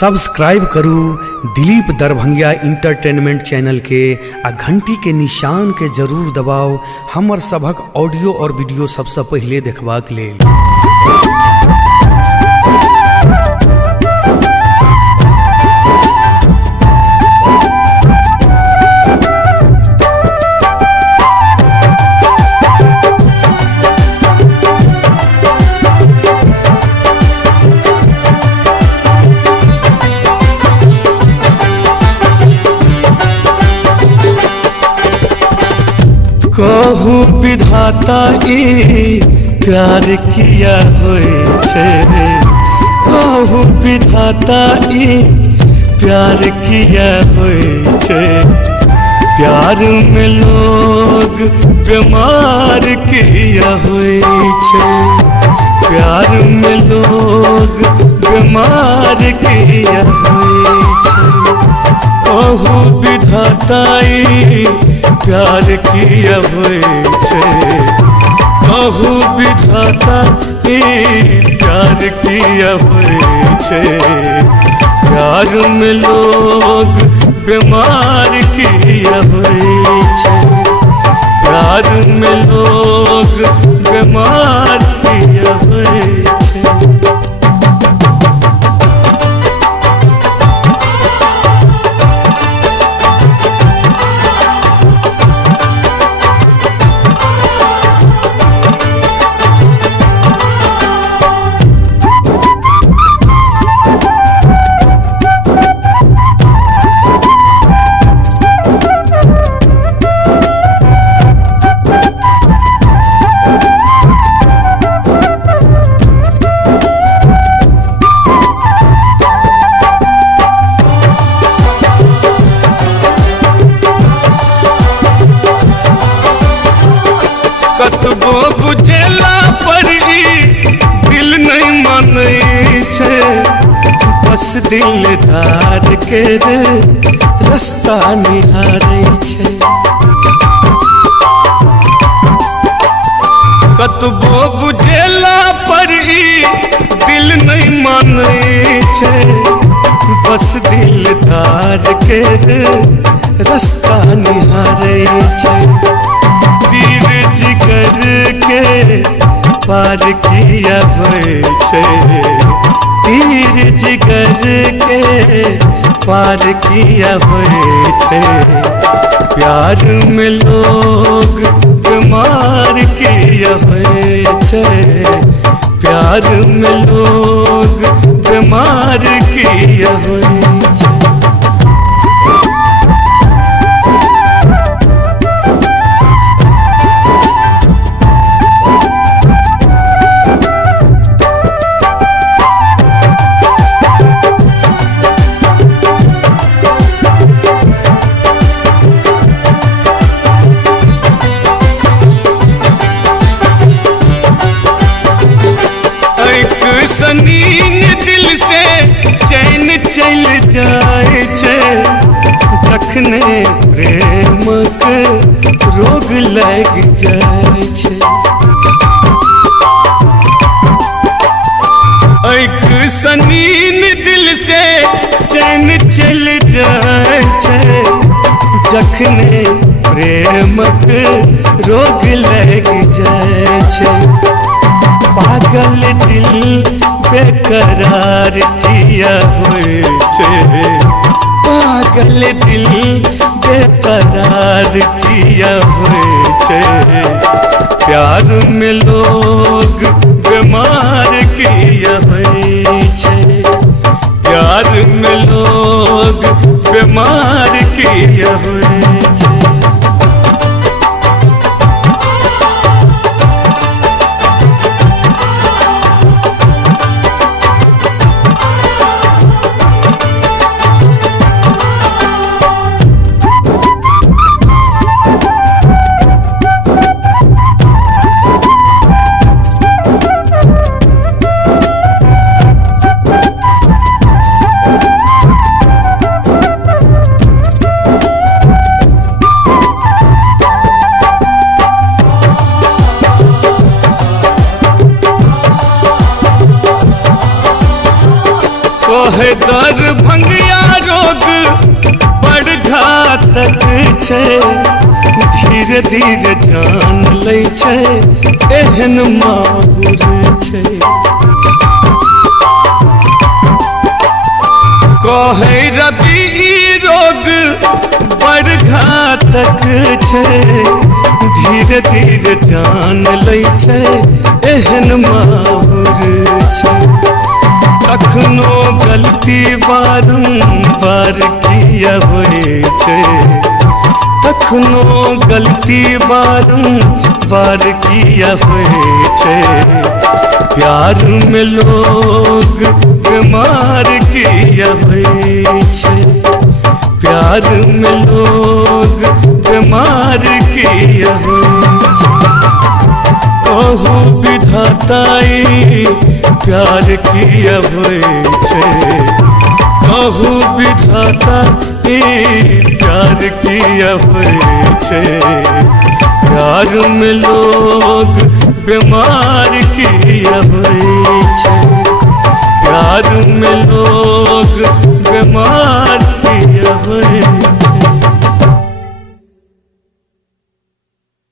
Subscribe करू दिलीप दरभंगिया entertainment channel के आ घंटी के निशान के जरूर दबाओ हमर सबक ऑडियो और वीडियो सबसे पहले देखबाक लेल। कहू विधाता ई प्यार किया होए छे, कहू विधाता ई प्यार किया होए छे। प्यार में लोग बीमार किया होए छे, प्यार में लोग बीमार किया होए छे। कहू विधाता ई प्यार किया होए छे, कहू विधाता ई प्यार किया होए छे। प्यार में लोग बीमार किया होए छे, प्यार में लोग बीमार किया होए छे। कतबो बुझेला पर दिल नहीं माने छे, बस दिलदार के रे रास्ता निहारे छे। कतबो बुझेला पर दिल नहीं माने छे, बस दिलदार के रे रास्ता निहारे छे। तीर जिगर के पार किया होए छे, तीर जिगर के पार किया होए छे। प्यार में लोग बीमार किया होए छे, प्यार में लोग बीमार किया होए छे। सनीन दिल से चैन चल जाए छे, जखने प्रेम के रोग लग जाए छे। एक सनीन दिल से चैन चल जाए छे, जखने प्रेम के रोग लग जाए छे। पागल दिल बेकरार किया होए छे, पागल दिल बेकरार किया होए छे। प्यार में लोग बीमार किया होए छे, प्यार में लोग बीमार किया होए छे। दरभंगिया रोग बड़ घातक छै, धीरे धीरे जान लै छै एहन माहुर छै। कहै रवि ई रोग बड़ घातक छै, धीरे धीरे जान लै छै एहन माहुर छै। कखनो गलती बारंबार किया होइ छै, कखनो गलती बारंबार किया होइ छै। प्यार में लोग बीमार किया होइ छै, प्यार में लोग बीमार किया होइ छै। कहू विधाताई प्यार किया होइ छै, कहू विधाता प्यार किया होइ छै। प्यार में लोग बीमार किया होइ छै, प्यार में